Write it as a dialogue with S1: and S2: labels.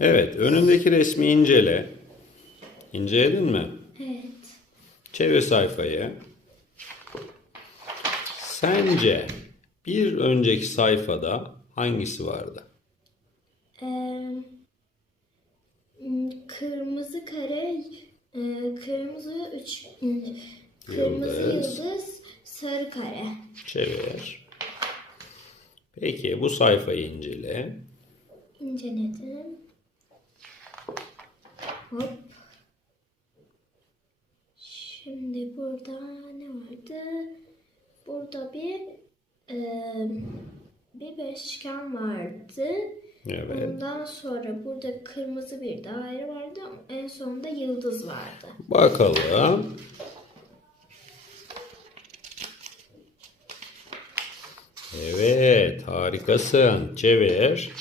S1: Evet, önündeki resmi incele. İnceledin mi?
S2: Evet.
S1: Çevir sayfayı. Sence bir önceki sayfada hangisi vardı?
S2: Ee, kırmızı kare, e, kırmızı üç, kırmızı
S1: Yıldız.
S2: yıldız, sarı kare.
S1: Çevir. Peki bu sayfayı incele.
S2: İnceledim. Hop. Şimdi burada ne vardı? Burada bir e, bir beşgen vardı.
S1: Evet.
S2: Ondan sonra burada kırmızı bir daire vardı. En sonunda yıldız vardı.
S1: Bakalım. Evet, harikasın. Çevir.